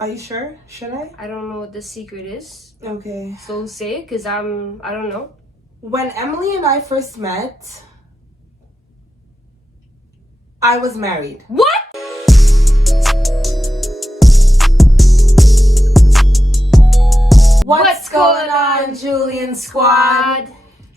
Are you sure? Should I? I don't know what the secret is. Okay. So say it, because I don't know. When Emily and I first met, I was married. What? What's going on, Julian Squad?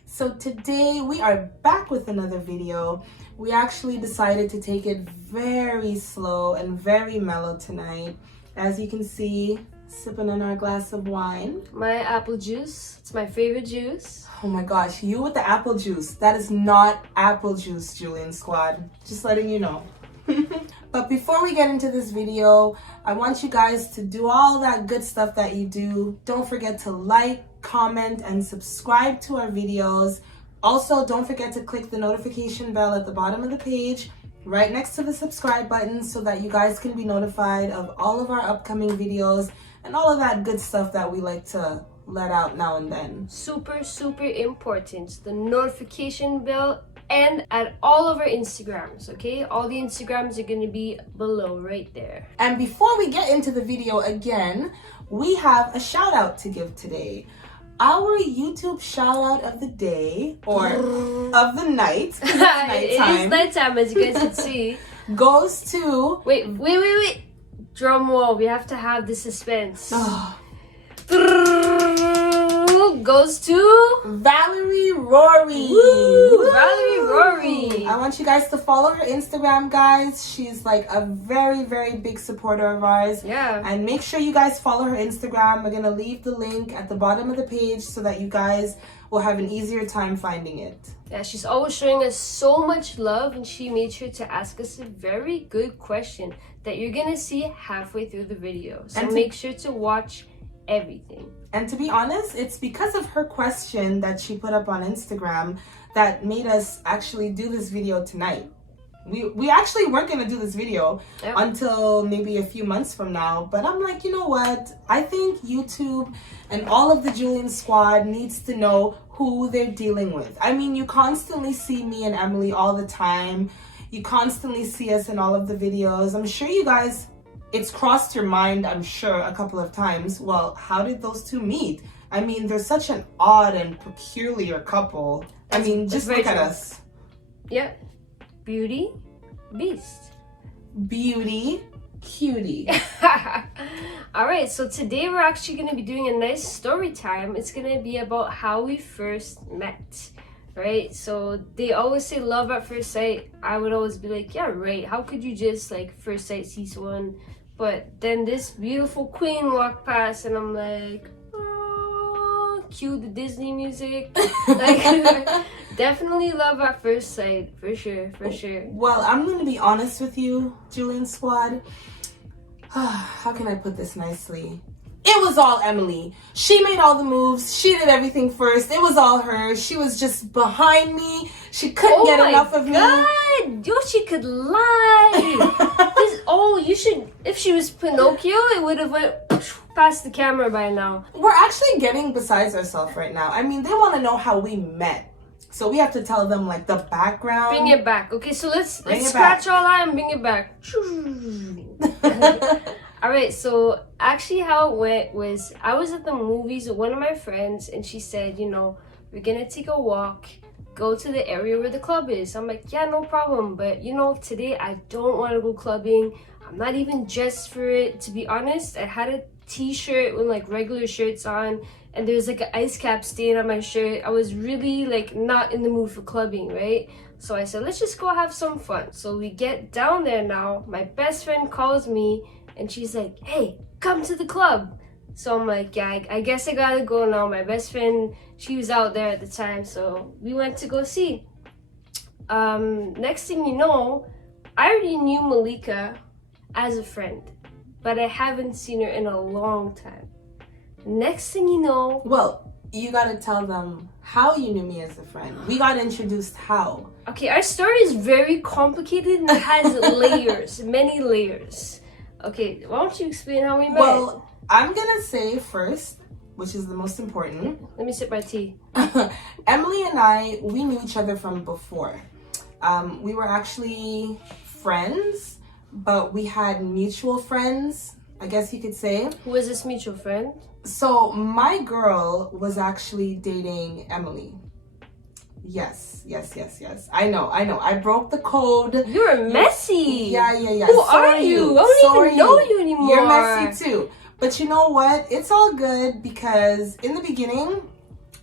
So today we are back with another video. We actually decided to take it very slow and very mellow tonight. As you can see, sipping on our glass of wine. My apple juice. It's my favorite juice. Oh my gosh, you with the apple juice. That is not apple juice, Julian Squad. Just letting you know. But before we get into this video, I want you guys to do all that good stuff that you do. Don't forget to like, comment, and subscribe to our videos. Also, don't forget to click the notification bell at the bottom of the page, right next to the subscribe button, so that you guys can be notified of all of our upcoming videos and all of that good stuff that we like to let out now and then. Super important. The notification bell, and at all of our Instagrams, okay? All the Instagrams are gonna be below right there. And before we get into the video again, we have a shout out to give today. Our YouTube shout out of the day, or of the night, It is nighttime, as you guys can see. Goes to... Wait. Drum roll, we have to have the suspense. Goes to Valerie Rory. Woo! Valerie Rory. I want you guys to follow her Instagram, guys. She's like a very big supporter of ours. Yeah. And make sure you guys follow her Instagram. We're gonna leave the link at the bottom of the page so that you guys will have an easier time finding it. Yeah, she's always showing us so much love, and she made sure to ask us a very good question that you're gonna see halfway through the video. So make sure to watch everything. And to be honest, it's because of her question that she put up on Instagram that made us actually do this video tonight. We actually weren't going to do this video until maybe a few months from now. But I'm like, you know what? I think YouTube and all of the Julian Squad needs to know who they're dealing with. I mean, you constantly see me and Emily all the time. You constantly see us in all of the videos. I'm sure you guys... It's crossed your mind, I'm sure, a couple of times. Well, how did those two meet? I mean, they're such an odd and peculiar couple. I mean, just look at us. Yep. Beauty, beast. Beauty, cutie. Alright, so today we're actually going to be doing a nice story time. It's going to be about how we first met. Right? So they always say love at first sight. I would always be like, yeah, right. How could you just like first sight see someone? But then this beautiful queen walked past and I'm like, oh, cue the Disney music. Like, definitely love at first sight, for sure. Well, I'm going to be honest with you, Julian Squad. How can I put this nicely? It was all Emily. She made all the moves. She did everything first. It was all her. She was just behind me. She couldn't get enough of me. Oh my God! Yo, she could lie. You should. If she was Pinocchio, it would have went past the camera by now. We're actually getting besides ourselves right now. I mean, they want to know how we met. So we have to tell them like the background. Bring it back. Okay, so let's scratch all that and bring it back. Alright, so actually how it went was I was at the movies with one of my friends and she said, you know, we're gonna take a walk, go to the area where the club is. I'm like, yeah, no problem, but you know, today I don't want to go clubbing. I'm not even dressed for it. To be honest, I had a t-shirt with like regular shirts on and there's like an ice cap stain on my shirt. I was really like not in the mood for clubbing, right? So I said, let's just go have some fun. So we get down there now. My best friend calls me and she's like, hey, come to the club. So I'm like, yeah, I guess I gotta go now. My best friend, she was out there at the time. So we went to go see. Next thing you know, I already knew Melika as a friend, but I haven't seen her in a long time. Next thing you know... Well, you gotta tell them how you knew me as a friend. We got introduced how. Okay, our story is very complicated and it has layers, many layers. Okay, why don't you explain how we met? Well, I'm gonna say first, which is the most important. Let me sip my tea. Emily and I, we knew each other from before. We were actually friends, but we had mutual friends I guess you could say. Who is this mutual friend? So my girl was actually dating Emily. Yes. I know. I broke the code. You're messy. Yeah. Who are you? I don't even know you anymore. You're messy too. But you know what? It's all good because in the beginning,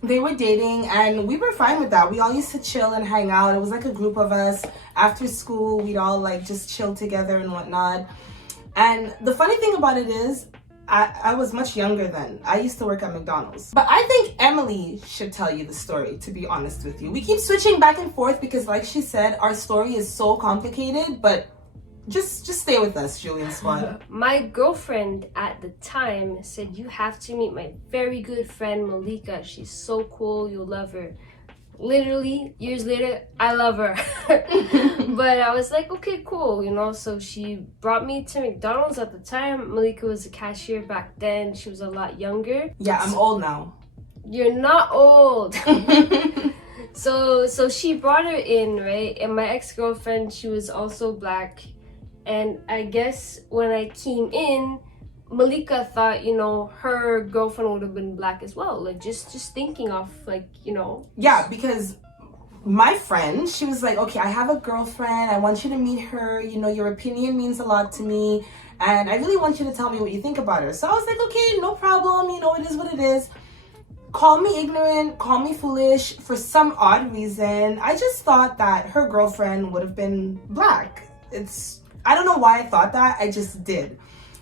they were dating and we were fine with that. We all used to chill and hang out. It was like a group of us. After school, we'd all like just chill together and whatnot. And the funny thing about it is, I was much younger then. I used to work at McDonald's. But I think Emily should tell you the story, to be honest with you. We keep switching back and forth because like she said, our story is so complicated, but just stay with us, Julian Squad. My girlfriend at the time said, you have to meet my very good friend Melika. She's so cool, you'll love her. Literally, years later, I love her. But I was like, okay, cool, you know. So she brought me to McDonald's at the time. Melika was a cashier back then. She was a lot younger. Yeah, I'm old now. You're not old. So she brought her in, right? And my ex-girlfriend, she was also black. And I guess when I came in, Melika thought, you know, her girlfriend would have been black as well. Like, just thinking of, like, you know. Yeah, because my friend, she was like, okay, I have a girlfriend. I want you to meet her. You know, your opinion means a lot to me. And I really want you to tell me what you think about her. So I was like, okay, no problem. You know, it is what it is. Call me ignorant, call me foolish. For some odd reason, I just thought that her girlfriend would have been black. I don't know why I thought that. I just did.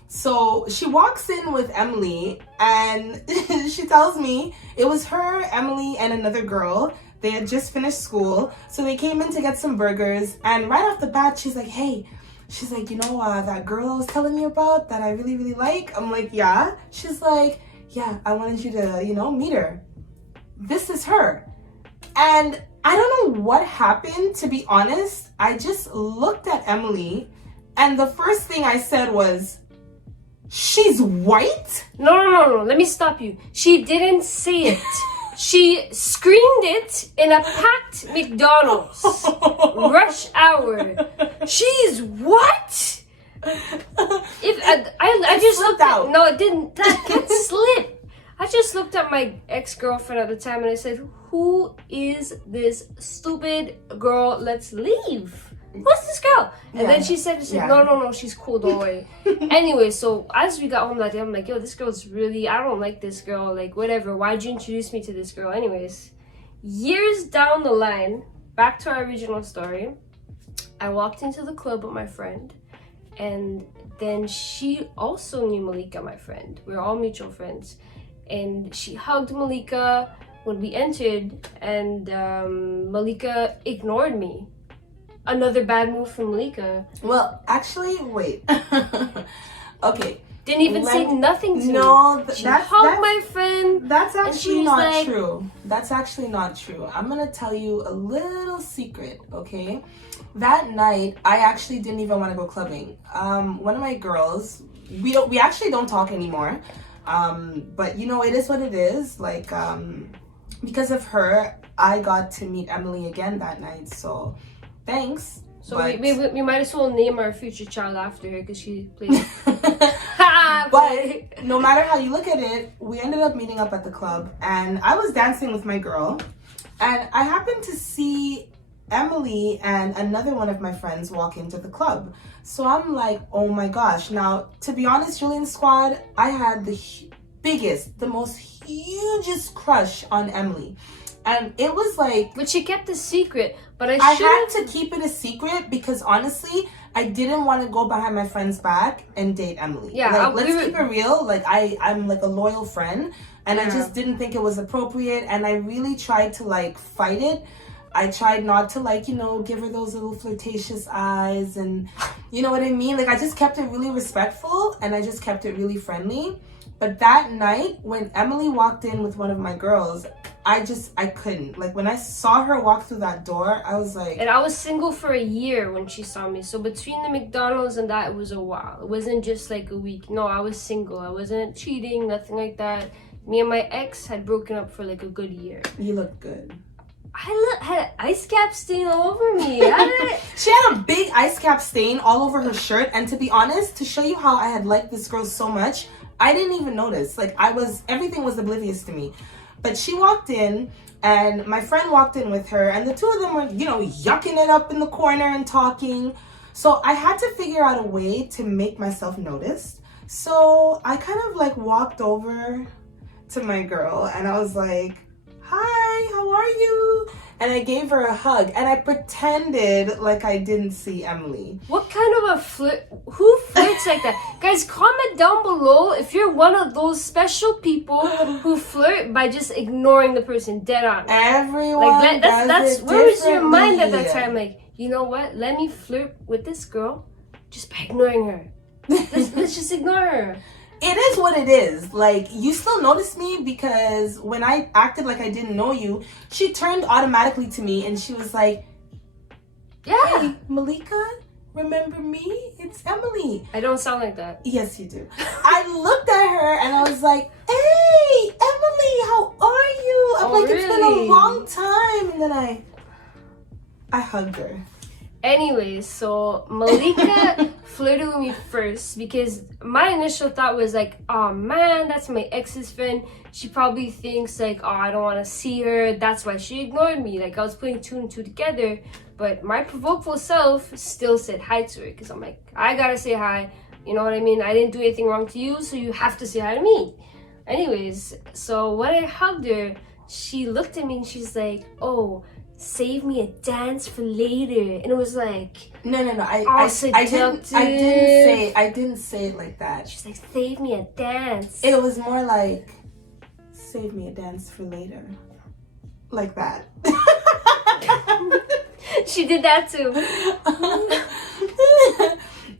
So she walks in with Emily and she tells me it was her, Emily, and another girl. They had just finished school. So they came in to get some burgers. And right off the bat, she's like, hey, she's like, you know, that girl I was telling you about that I really, really like? I'm like, yeah. She's like, yeah, I wanted you to, you know, meet her. This is her. And I don't know what happened, to be honest. I just looked at Emily and the first thing I said was, she's white? No. Let me stop you. She didn't say it. She screamed it in a packed McDonald's. Rush hour. She's what? I just looked out. No, it didn't. That can't slip. I just looked at my ex-girlfriend at the time and I said, who is this stupid girl? Let's leave. What's this girl? And then she said, no, she's cool, don't worry. Anyway, so as we got home that day, I'm like, yo, this girl's really, I don't like this girl. Like, whatever, why'd you introduce me to this girl? Anyways, years down the line, back to our original story, I walked into the club with my friend. And then she also knew Melika, my friend. We were all mutual friends. And she hugged Melika when we entered. And Melika ignored me. Another bad move from Melika. Well, actually, wait. Okay. Didn't even say nothing to me. No, she hugged my friend. That's actually not true. That's actually not true. I'm gonna tell you a little secret, okay? That night, I actually didn't even want to go clubbing. One of my girls, we actually don't talk anymore. But you know, it is what it is. Like, because of her, I got to meet Emily again that night. So. Thanks. So we might as well name our future child after her because she played. But no matter how you look at it, we ended up meeting up at the club and I was dancing with my girl and I happened to see Emily and another one of my friends walk into the club. So I'm like, oh my gosh. Now, to be honest, Julian Squad, I had the biggest, the most hugest crush on Emily. And it was like... But she kept a secret. But I had to keep it a secret because honestly, I didn't want to go behind my friend's back and date Emily. Yeah, like, let's keep it real. Like, I'm like a loyal friend. And I just didn't think it was appropriate. And I really tried to like fight it. I tried not to like, you know, give her those little flirtatious eyes. And you know what I mean? Like, I just kept it really respectful. And I just kept it really friendly. But that night, when Emily walked in with one of my girls... I couldn't. Like, when I saw her walk through that door, I was like... And I was single for a year when she saw me. So between the McDonald's and that, it was a while. It wasn't just like a week. No, I was single. I wasn't cheating, nothing like that. Me and my ex had broken up for like a good year. You look good. I had an ice cap stain all over me. How did it? She had a big ice cap stain all over her shirt, and to be honest, to show you how I had liked this girl so much, I didn't even notice. Like, everything was oblivious to me. But she walked in, and my friend walked in with her, and the two of them were, you know, yucking it up in the corner and talking. So I had to figure out a way to make myself noticed. So I kind of like walked over to my girl, and I was like, hi, how are you? And I gave her a hug, and I pretended like I didn't see Emily. What kind of a flirt? Who flirts like that? Guys, comment down below if you're one of those special people who flirt by just ignoring the person dead on. Everyone like that's does where was your mind at differently. that time? Like, you know what? Let me flirt with this girl just by ignoring her. Let's just ignore her. It is what it is. Like, you still noticed me because when I acted like I didn't know you, she turned automatically to me and she was like, Yeah. hey, Melika, remember me? It's Emily. I don't sound like that. Yes, you do. I looked at her and I was like, hey, Emily, how are you? I'm Oh, like, it's been really? a long time. And then I hugged her. Anyways, so Melika flirted with me first because my initial thought was like, oh man, that's my ex's friend. She probably thinks like, oh, I don't want to see her. That's why she ignored me. Like, I was putting two and two together. But my provokeful self still said hi to her because I'm like, I gotta say hi. You know what I mean? I didn't do anything wrong to you, so you have to say hi to me. Anyways, so when I hugged her, she looked at me and she's like, oh, save me a dance for later. And it was like, No. all seductive. I didn't say it like that. She's like, save me a dance. It was more like, save me a dance for later. Like that. She did that too.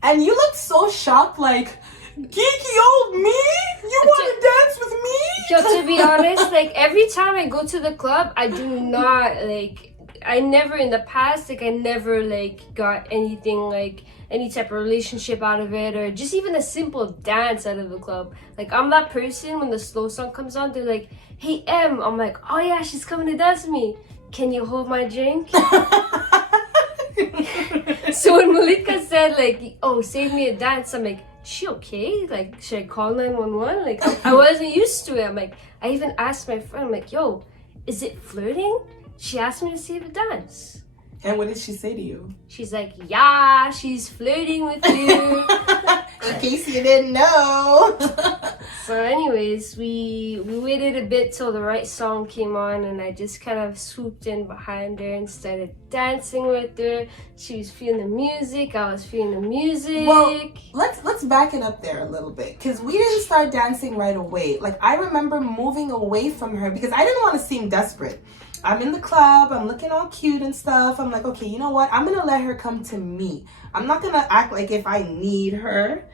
And you looked so shocked, like, geeky old me? You want to dance with me? Yo, to be honest, like, every time I go to the club, I do not, like, I never in the past, like, I never, like, got anything, like, any type of relationship out of it, or just even a simple dance out of the club. Like, I'm that person, when the slow song comes on, they're like, hey, Em. I'm like, oh yeah, she's coming to dance with me. Can you hold my drink? So when Melika said, like, oh, save me a dance, I'm like, is she okay? Like, should I call 911? Like, I wasn't used to it. I'm like, I even asked my friend, I'm like, yo, is it flirting? She asked me to save a dance. And what did she say to you? She's like, yeah, she's flirting with you. In case you didn't know. So anyways, we waited a bit till the right song came on, and I just kind of swooped in behind her and started dancing with her. She was feeling the music, I was feeling the music. Well, let's back it up there a little bit, because we didn't start dancing right away. Like, I remember moving away from her because I didn't want to seem desperate. I'm in the club, I'm looking all cute and stuff. I'm like, okay, you know what? I'm gonna let her come to me. I'm not gonna act like if I need her.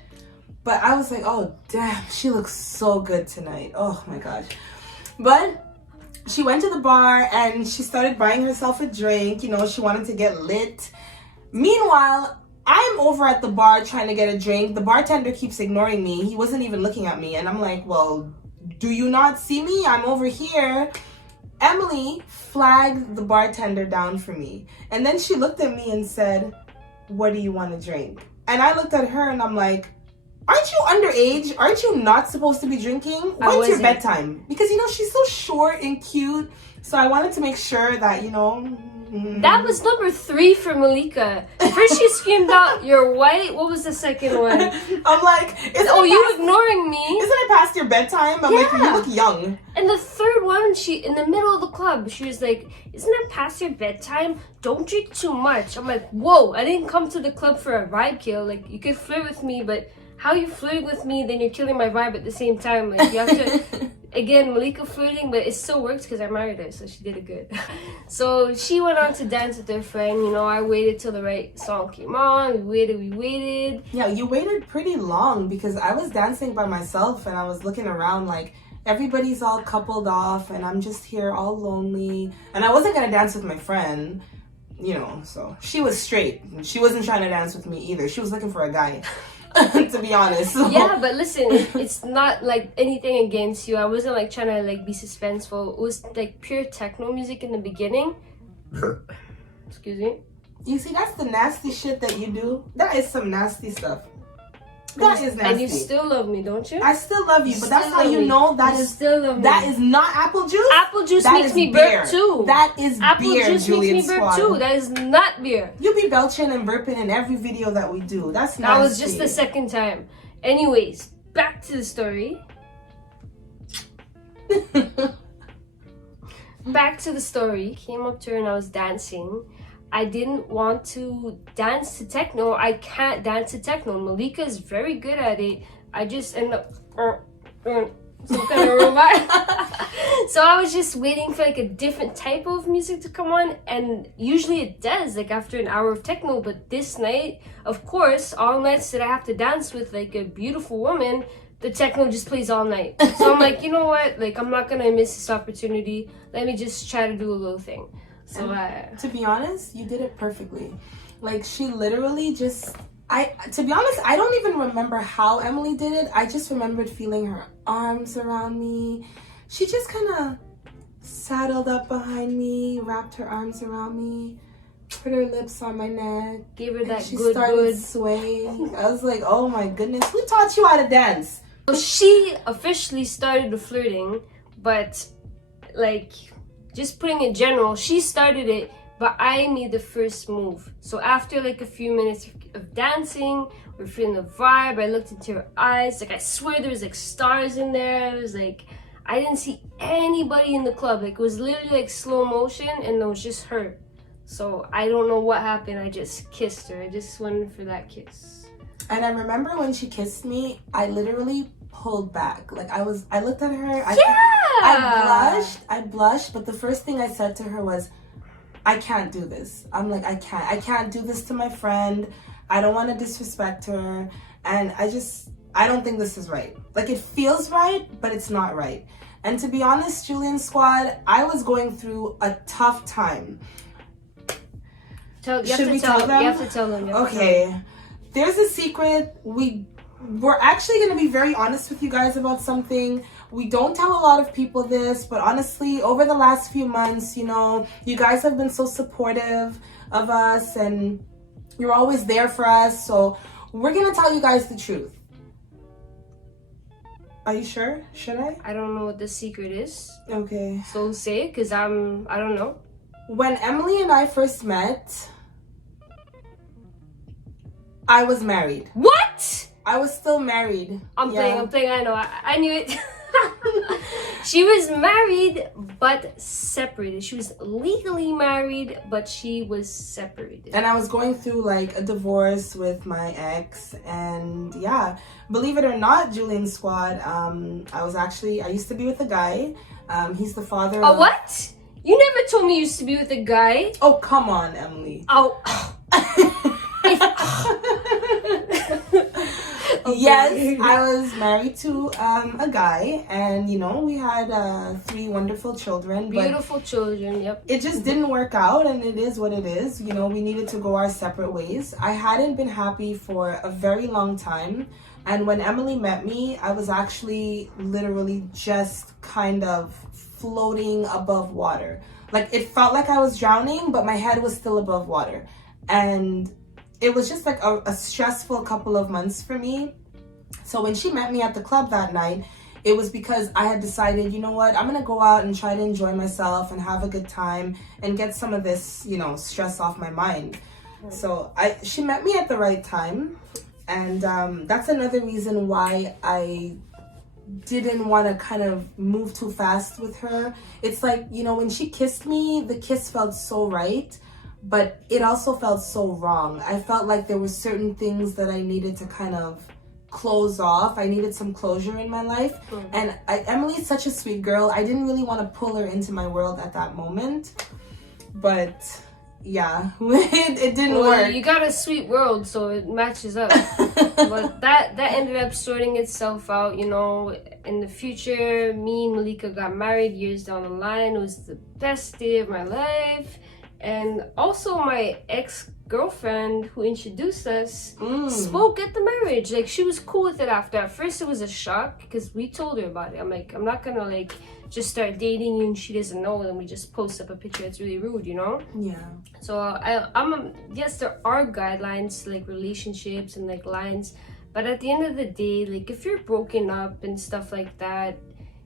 But I was like, oh damn, she looks so good tonight. Oh my gosh. But she went to the bar and she started buying herself a drink. You know, she wanted to get lit. Meanwhile, I'm over at the bar trying to get a drink. The bartender keeps ignoring me. He wasn't even looking at me. And I'm like, well, do you not see me? I'm over here. Emily flagged the bartender down for me. And then she looked at me and said, what do you want to drink? And I looked at her and I'm like, aren't you underage? Aren't you not supposed to be drinking? When's your bedtime? Because, you know, she's so short and cute. So I wanted to make sure that, you know. That was number 3 for Melika. First she screamed out, you're white. What was the second one? I'm like, you ignoring me. Isn't it past your bedtime? I'm like, you look young. And the third one, she, in the middle of the club, she was like, isn't it past your bedtime? Don't drink too much. I'm like, whoa, I didn't come to the club for a vibe kill. Like, you could flirt with me, but how you flirting with me, then you're killing my vibe at the same time. Like, you have to, again, Melika flirting, but it still works because I married her, so she did it good. So she went on to dance with her friend. You know, I waited till the right song came on. We waited. Yeah, you waited pretty long because I was dancing by myself and I was looking around like everybody's all coupled off and I'm just here all lonely. And I wasn't going to dance with my friend, you know, so she was straight. She wasn't trying to dance with me either. She was looking for a guy. To be honest. So. Yeah, but listen, it's not like anything against you. I wasn't like trying to like be suspenseful. It was like pure techno music in the beginning. Excuse me. You see, that's the nasty shit that you do. That is some nasty stuff. That is nasty. And you still love me, don't you? I still love you, but that's how you know that is still love me. That is not apple juice. Apple juice that makes is me beer. burp too. That is apple beer, juice Julian makes me burp Squad. too. That is not beer. You be belching and burping in every video that we do. That's nasty. That was just the second time. Anyways, back to the story. Back to the story. Came up to her and I was dancing. I didn't want to dance to techno. I can't dance to techno. Melika is very good at it. I just end up some kind of robot. So I was just waiting for like a different type of music to come on, and usually it does, like after an hour of techno. But this night, of course, all nights that I have to dance with like a beautiful woman, the techno just plays all night. So I'm like, you know what? Like, I'm not gonna miss this opportunity. Let me just try to do a little thing. So to be honest, you did it perfectly. Like, she literally just, to be honest, I don't even remember how Emily did it. I just remembered feeling her arms around me. She just kind of saddled up behind me, wrapped her arms around me, put her lips on my neck. Gave her that she good, started swaying. I was like, oh my goodness, who taught you how to dance? So she officially started the flirting, but like, just putting it general, she started it, but I made the first move. So after like a few minutes of dancing, we're feeling the vibe. I looked into her eyes. Like, I swear there was like stars in there. It was like, I didn't see anybody in the club. Like, it was literally like slow motion and it was just her. So I don't know what happened. I just kissed her. I just went for that kiss. And I remember when she kissed me, I literally pulled back. Like, I looked at her. I blushed, but the first thing I said to her was, I can't do this. I'm like, I can't do this to my friend. I don't want to disrespect her. And I don't think this is right. Like, it feels right, but it's not right. And to be honest, Julian Squad, I was going through a tough time. You have to tell them. Okay. There's a secret. We're actually going to be very honest with you guys about something. We don't tell a lot of people this, but honestly, over the last few months, you know, you guys have been so supportive of us and you're always there for us. So we're going to tell you guys the truth. Are you sure? Should I? I don't know what the secret is. Okay. So say it, because I don't know. When Emily and I first met, I was married. What? I was still married. I'm playing. I know. I knew it. She was married but separated. She was legally married, but she was separated. And I was going through like a divorce with my ex, and yeah, believe it or not, Julian Squad, I used to be with a guy. He's the father of... what? You never told me you used to be with a guy. Oh, come on, Emily. Oh. Okay. Yes, I was married to a guy, and you know, we had 3 wonderful children. Beautiful children, yep. It just didn't work out, and it is what it is. You know, we needed to go our separate ways. I hadn't been happy for a very long time, and when Emily met me, I was actually literally just kind of floating above water. Like, it felt like I was drowning, but my head was still above water. And it was just like a stressful couple of months for me. So when she met me at the club that night, it was because I had decided, you know what, I'm gonna go out and try to enjoy myself and have a good time and get some of this, you know, stress off my mind. So she met me at the right time, and that's another reason why I didn't want to kind of move too fast with her. It's like, you know, when she kissed me, the kiss felt so right, but it also felt so wrong. I felt like there were certain things that I needed to kind of close off. I needed some closure in my life. And Emily's such a sweet girl. I didn't really want to pull her into my world at that moment. But yeah, it didn't work. You got a sweet world, so it matches up. But that ended up sorting itself out, you know. In the future, me and Melika got married years down the line. It was the best day of my life. And also my ex girlfriend who introduced us spoke at the marriage. Like, she was cool with it after. At first, it was a shock because we told her about it. I'm like, I'm not gonna like just start dating you and she doesn't know, and we just post up a picture. It's really rude, you know? Yeah. So yes, there are guidelines to like relationships and like lines, but at the end of the day, like if you're broken up and stuff like that,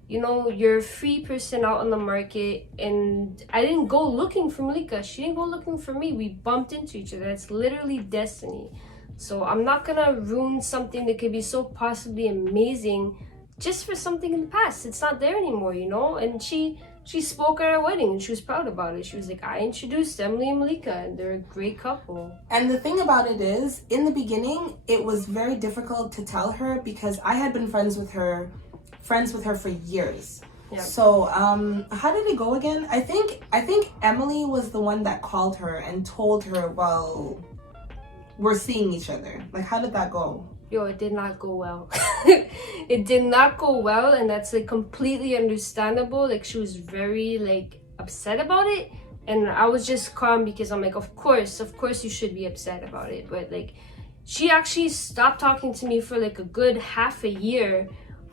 you know, you're a free person out on the market, and I didn't go looking for Melika. She didn't go looking for me. We bumped into each other. That's literally destiny. So I'm not gonna ruin something that could be so possibly amazing just for something in the past. It's not there anymore, you know? And she spoke at our wedding and she was proud about it. She was like, I introduced Emily and Melika and they're a great couple. And the thing about it is, in the beginning, it was very difficult to tell her because I had been friends with her for years. Yeah. So how did it go again? I think Emily was the one that called her and told her, well, we're seeing each other. Like, how did that go? Yo, it did not go well. It did not go well, and that's like completely understandable. Like, she was very like upset about it, and I was just calm because I'm like, of course you should be upset about it. But like, she actually stopped talking to me for like a good half a year.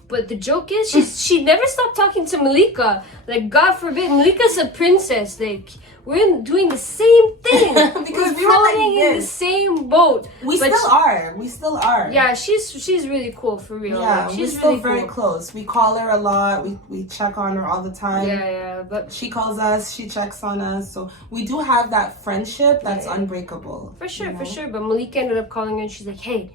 But the joke is, she never stopped talking to Melika. Like, God forbid, Melika's a princess. Like, we're doing the same thing. Because we're floating in the same boat. We still are. Yeah, she's really cool, for real. Yeah, like, we're still really very close. We call her a lot. We check on her all the time. Yeah, but she calls us. She checks on us. So we do have that friendship that's unbreakable. For sure, for sure. But Melika ended up calling her and she's like, hey,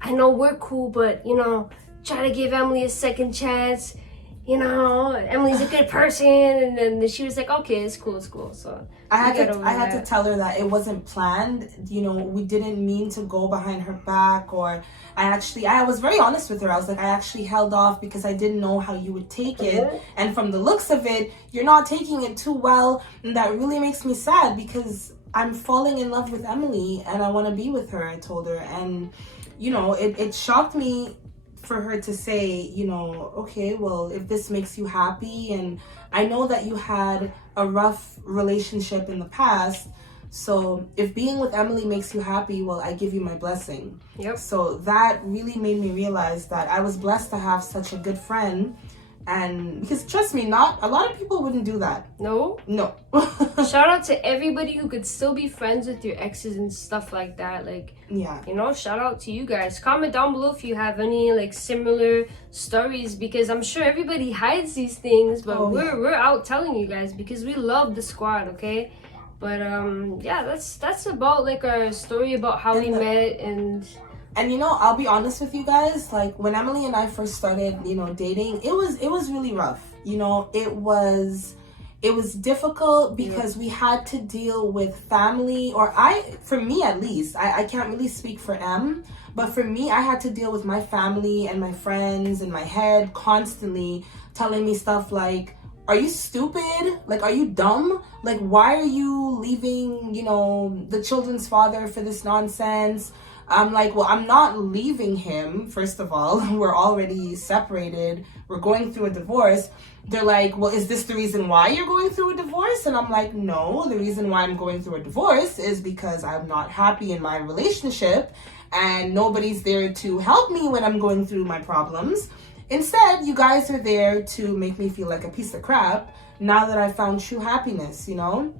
I know we're cool, but you know, try to give Emily a second chance. You know, Emily's a good person. And then she was like, okay, it's cool. So I had to tell her that it wasn't planned. You know, we didn't mean to go behind her back. Or I was very honest with her. I was like, I actually held off because I didn't know how you would take it. And from the looks of it, you're not taking it too well. And that really makes me sad because I'm falling in love with Emily and I want to be with her, I told her. And, you know, it shocked me for her to say, you know, okay, well, if this makes you happy, and I know that you had a rough relationship in the past, so if being with Emily makes you happy, well, I give you my blessing. Yep. So that really made me realize that I was blessed to have such a good friend. And because trust me, not a lot of people wouldn't do that. No. Shout out to everybody who could still be friends with your exes and stuff like that. Like, yeah, you know, shout out to you guys. Comment down below if you have any like similar stories, because I'm sure everybody hides these things, but we're out telling you guys because we love the squad, okay? But yeah, that's about like our story about how we met. And you know, I'll be honest with you guys, like when Emily and I first started, you know, dating, it was really rough. You know, it was difficult because we had to deal with family, for me at least, I can't really speak for Em, but for me, I had to deal with my family and my friends in my head constantly telling me stuff like, are you stupid? Like, are you dumb? Like, why are you leaving, you know, the children's father for this nonsense? I'm like, well, I'm not leaving him, first of all. We're already separated. We're going through a divorce. They're like, well, is this the reason why you're going through a divorce? And I'm like, no, the reason why I'm going through a divorce is because I'm not happy in my relationship and nobody's there to help me when I'm going through my problems. Instead, you guys are there to make me feel like a piece of crap now that I found true happiness, you know?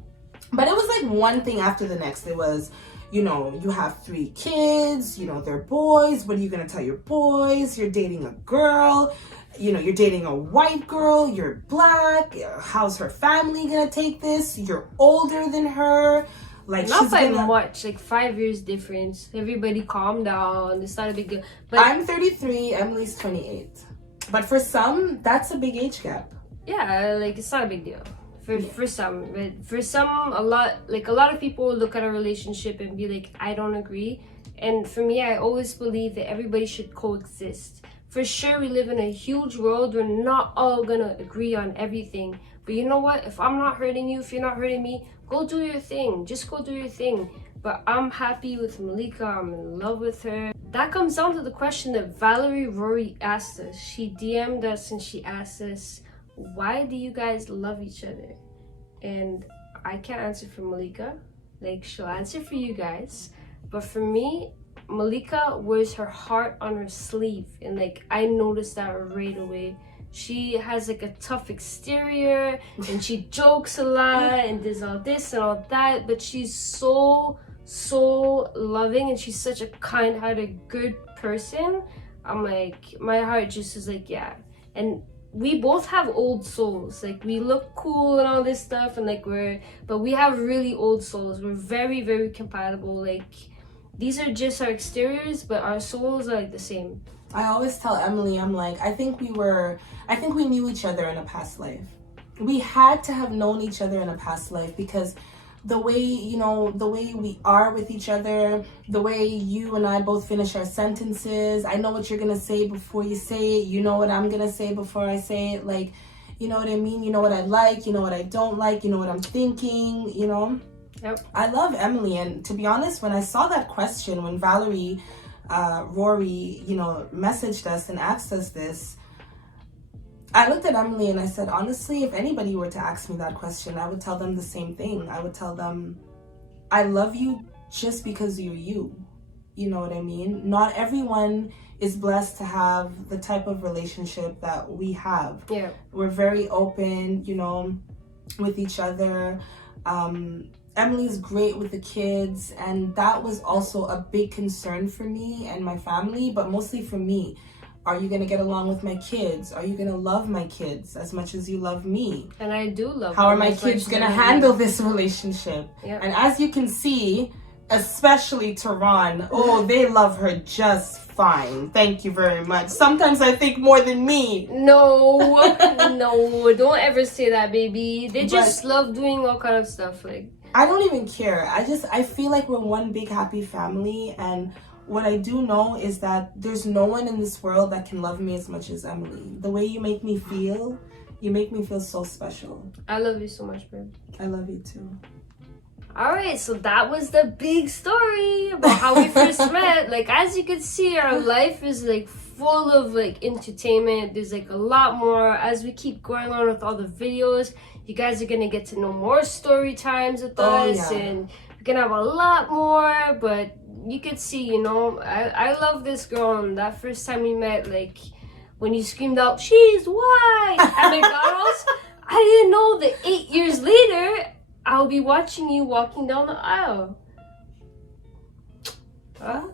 But it was like one thing after the next. It was, you know, you have 3 kids, you know, they're boys. What are you going to tell your boys? You're dating a girl, you know, you're dating a white girl, you're black. How's her family going to take this? You're older than her. Like, not by much, like 5 years difference. Everybody calm down. It's not a big deal. But I'm 33, Emily's 28. But for some, that's a big age gap. Yeah, like it's not a big deal. For some, but for some, a lot of people look at a relationship and be like, I don't agree. And for me, I always believe that everybody should coexist. For sure, we live in a huge world. We're not all gonna agree on everything. But you know what? If I'm not hurting you, if you're not hurting me, go do your thing. Just go do your thing. But I'm happy with Melika. I'm in love with her. That comes down to the question that Valerie Rory asked us. She DM'd us and she asked us, why do you guys love each other? And I can't answer for Melika. Like, she'll answer for you guys. But for me, Melika wears her heart on her sleeve. And, like, I noticed that right away. She has, like, a tough exterior. And she jokes a lot and does all this and all that. But she's so loving. And she's such a kind-hearted, good person. I'm like, my heart just is like, yeah. And we both have old souls. Like, we look cool and all this stuff, and like but we have really old souls. We're very compatible. Like, these are just our exteriors, but our souls are like the same. I always tell Emily, I'm like, I think we knew each other in a past life. We had to have known each other in a past life, because the way, you know, the way we are with each other, the way you and I both finish our sentences, I know what you're gonna say before you say it, you know what I'm gonna say before I say it, like, you know what I mean? You know what I like, you know what I don't like, you know what I'm thinking, you know? Yep. I love Emily, and to be honest, when I saw that question, when Valerie, Rory, you know, messaged us and asked us this, I looked at Emily and I said, honestly, if anybody were to ask me that question, I would tell them the same thing. I would tell them, I love you just because you're you. You know what I mean? Not everyone is blessed to have the type of relationship that we have. Yeah. We're very open, you know, with each other. Emily's great with the kids, and that was also a big concern for me and my family, but mostly for me. Are you going to get along with my kids? Are you going to love my kids as much as you love me? And I do love How are my kids going to handle this relationship? Yep. And as you can see, especially Tehran, oh, they love her just fine. Thank you very much. Sometimes I think more than me. No, don't ever say that, baby. They just love doing all kind of stuff. Like, I don't even care. I feel like we're one big happy family, and what I do know is that there's no one in this world that can love me as much as Emily. The way you make me feel so special. I love you so much, babe. I love you too. Alright, so that was the big story about how we first met. Like, as you can see, our life is like full of like entertainment. There's like a lot more. As we keep going on with all the videos, you guys are gonna get to know more story times with us, yeah. and we're gonna have a lot more. But you could see, you know, I love this girl. And that first time we met, like, when you screamed out, "She's white," at McDonald's, I didn't know that 8 years later, I'll be watching you walking down the aisle.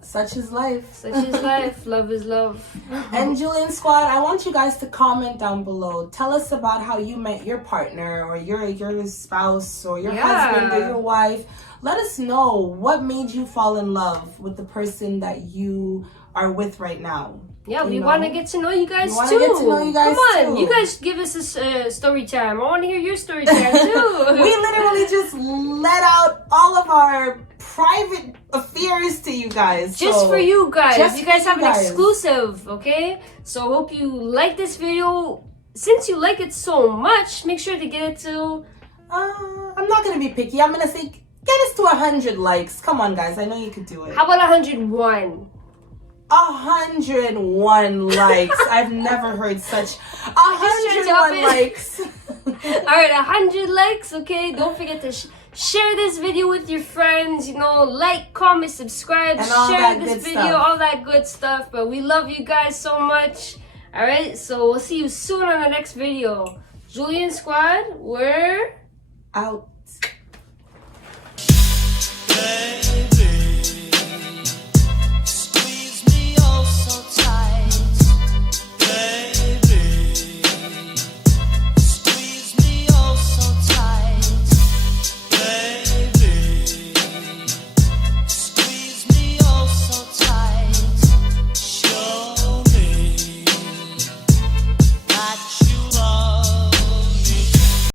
Such is life. Such is life. Love is love. And Julian Squad, I want you guys to comment down below. Tell us about how you met your partner, or your spouse, or your husband, or your wife. Let us know what made you fall in love with the person that you are with right now. Yeah, we want to get to know you guys too. Come on, you guys give us a story time. I want to hear your story time too. We literally just let out all of our private affairs to you guys. Just for you guys. You guys have an guys. exclusive, okay? So I hope you like this video. Since you like it so much, make sure to get it to... I'm not going to be picky. I'm going to say, get us to 100 likes. Come on, guys. I know you could do it. How about 101? 101 likes. I've never heard such 101 likes. Alright, 100 likes, okay? Don't forget to share this video with your friends. You know, like, comment, subscribe, and share this video, all that good stuff. But we love you guys so much. Alright, so we'll see you soon on the next video. Julian Squad, we're out.